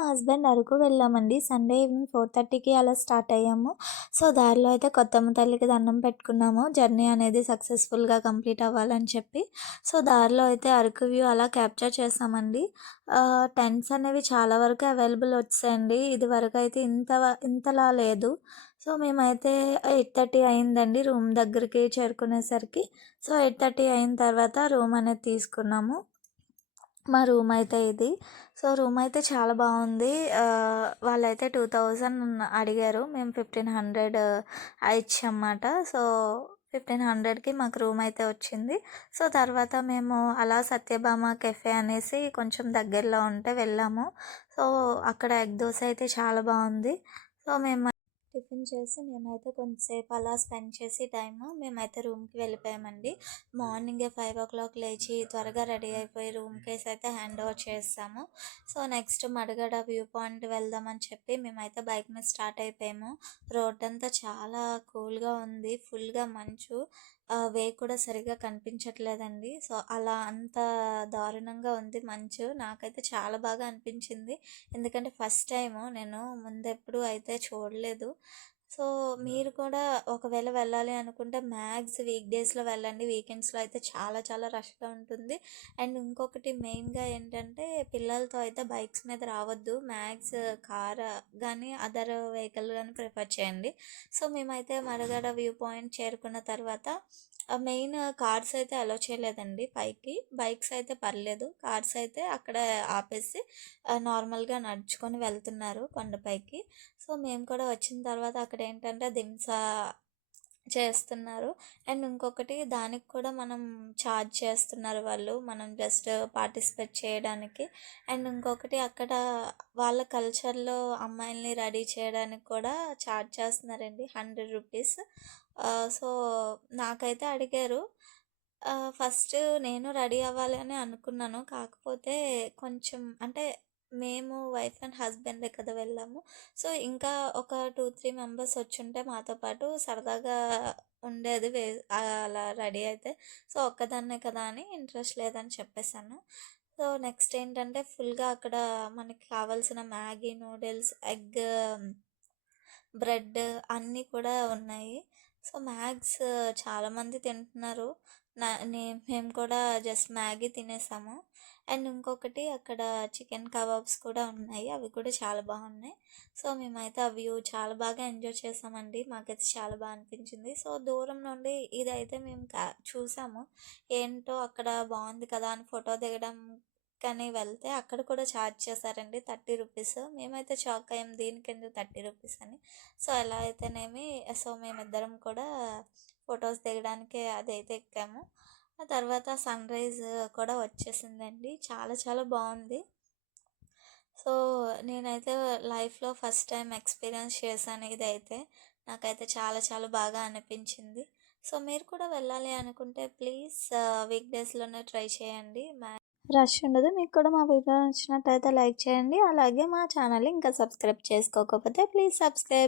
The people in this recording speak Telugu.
మా హస్బెండ్ అరకు వెళ్ళామండి. సండే ఈవినింగ్ 4:30కి అలా స్టార్ట్ అయ్యాము. సో, దారిలో అయితే కొత్తమ్మ తల్లికి దండం పెట్టుకున్నాము. జర్నీ అనేది సక్సెస్‌ఫుల్‌గా కంప్లీట్ అవ్వాలని చెప్పి. సో, దారిలో అయితే అరకు వ్యూ అలా క్యాప్చర్ చేశామండి. టెంట్స్ అనేవి చాలా వరకు అవైలబుల్ వచ్చాయండి. ఇదివరకైతే ఇంతలా లేదు. సో, మేమైతే 8:30 అయిందండి రూమ్ దగ్గరికి చేరుకునేసరికి. సో, 8:30 అయిన తర్వాత రూమ్ అనేది తీసుకున్నాము. మా రూమ్ అయితే ఇది. సో, రూమ్ అయితే చాలా బాగుంది. వాళ్ళైతే 2000 అడిగారు. మేము 1500 ఇచ్చామన్నమాట. సో, 1500కి మాకు రూమ్ అయితే వచ్చింది. సో, తర్వాత మేము అలా సత్యభామ కెఫే అనేసి కొంచెం దగ్గరలో ఉంటే వెళ్ళాము. సో, అక్కడ ఎగ్ దోస అయితే చాలా బాగుంది. సో, మేము టిఫిన్ చేసి మేమైతే కొంతసేపు అలా స్పెండ్ చేసి టైము మేమైతే రూమ్కి వెళ్ళిపోయామండి. మార్నింగే 5 o'clock లేచి త్వరగా రెడీ అయిపోయి రూమ్కేసి అయితే హ్యాండ్ ఓవర్ చేస్తాము. So, next Madagada view point వెళ్దామని చెప్పి మేమైతే బైక్ మీద స్టార్ట్ అయిపోయాము. రోడ్ అంతా చాలా కూల్గా ఉంది, ఫుల్గా మంచు. వే కూడా సరిగ్గా కనిపించట్లేదండి. సో, అలా అంత దారుణంగా ఉంది మంచు. నాకైతే చాలా బాగా అనిపించింది. ఎందుకంటే ఫస్ట్ టైము నేను ముందెప్పుడు అయితే చూడలేదు. సో, మీరు కూడా ఒకవేళ వెళ్ళాలి అనుకుంటే మ్యాక్స్ వీక్ డేస్లో వెళ్ళండి. వీకెండ్స్లో అయితే చాలా చాలా రష్గా ఉంటుంది. అండ్ ఇంకొకటి మెయిన్గా ఏంటంటే పిల్లలతో అయితే బైక్స్ మీద రావద్దు. మ్యాక్స్ కార్ కానీ అదర్ వెహికల్ కానీ ప్రిఫర్ చేయండి. సో, మేమైతే మరగడ వ్యూ పాయింట్ చేరుకున్న తర్వాత మెయిన్ కార్స్ అయితే అలో చేయలేదండి పైకి. బైక్స్ అయితే పర్లేదు. కార్స్ అయితే అక్కడ ఆపేసి నార్మల్గా నడుచుకొని వెళ్తున్నారు కొండపైకి. సో, మేము కూడా వచ్చిన తర్వాత అక్కడ ఏంటంటే దింసా చేస్తున్నారు. అండ్ ఇంకొకటి దానికి కూడా మనం ఛార్జ్ చేస్తున్నారు వాళ్ళు. మనం జస్ట్ పార్టిసిపేట్ చేయడానికి. అండ్ ఇంకొకటి అక్కడ వాళ్ళ కల్చర్లో అమ్మాయిల్ని రెడీ చేయడానికి కూడా ఛార్జ్ చేస్తున్నారండి 100 రూపీస్. సో, నాకైతే అడిగారు. ఫస్ట్ నేను రెడీ అవ్వాలి అని అనుకున్నాను. కాకపోతే కొంచెం అంటే మేము వైఫ్ అండ్ హస్బెండే కదా వెళ్ళాము. సో, ఇంకా ఒక 2-3 మెంబర్స్ వచ్చుంటే మాతో పాటు సరదాగా ఉండేది అలా రెడీ అయితే. సో, ఒక్కదాన్నే కదా అని ఇంట్రెస్ట్ లేదని చెప్పేసాను. సో, నెక్స్ట్ ఏంటంటే ఫుల్గా అక్కడ మనకి కావాల్సిన మ్యాగీ నూడిల్స్, ఎగ్, బ్రెడ్ అన్నీ కూడా ఉన్నాయి. సో, మ్యాగ్స్ చాలామంది తింటున్నారు. మేము కూడా జస్ట్ మ్యాగీ తినేసాము. అండ్ ఇంకొకటి అక్కడ చికెన్ కబాబ్స్ కూడా ఉన్నాయి. అవి కూడా చాలా బాగున్నాయి. సో, మేమైతే ఆ వ్యూ చాలా బాగా ఎంజాయ్ చేసామండి. మాకైతే చాలా బాగా అనిపించింది. సో, దూరం నుండి ఇదైతే మేము చూసాము. ఏంటో అక్కడ బాగుంది కదా అని ఫోటో దిగడం కానీ వెళ్తే అక్కడ కూడా ఛార్జ్ చేశారండి 30 రూపీస్. మేమైతే షాక్ అయ్యాం దీనికెందుకు 30 రూపీస్ అని. సో, ఎలా అయితేనేమి సో, మేమిద్దరం కూడా ఫొటోస్ దిగడానికి అదైతే ఎక్కాము. ఆ తర్వాత సన్రైజ్ కూడా వచ్చేసిందండి. చాలా చాలా బాగుంది. సో, నేనైతే లైఫ్లో ఫస్ట్ టైం ఎక్స్పీరియన్స్ చేశాను ఇదైతే. నాకైతే చాలా చాలా బాగా అనిపించింది. సో, మీరు కూడా వెళ్ళాలి అనుకుంటే ప్లీజ్ వీక్ డేస్లోనే ట్రై చేయండి. రష్ ఉండదు. మీకు కూడా మా వీడియో నచ్చినట్టయితే లైక్ చేయండి. అలాగే మా ఛానల్ని ఇంకా సబ్స్క్రైబ్ చేసుకోకపోతే ప్లీజ్ సబ్స్క్రైబ్.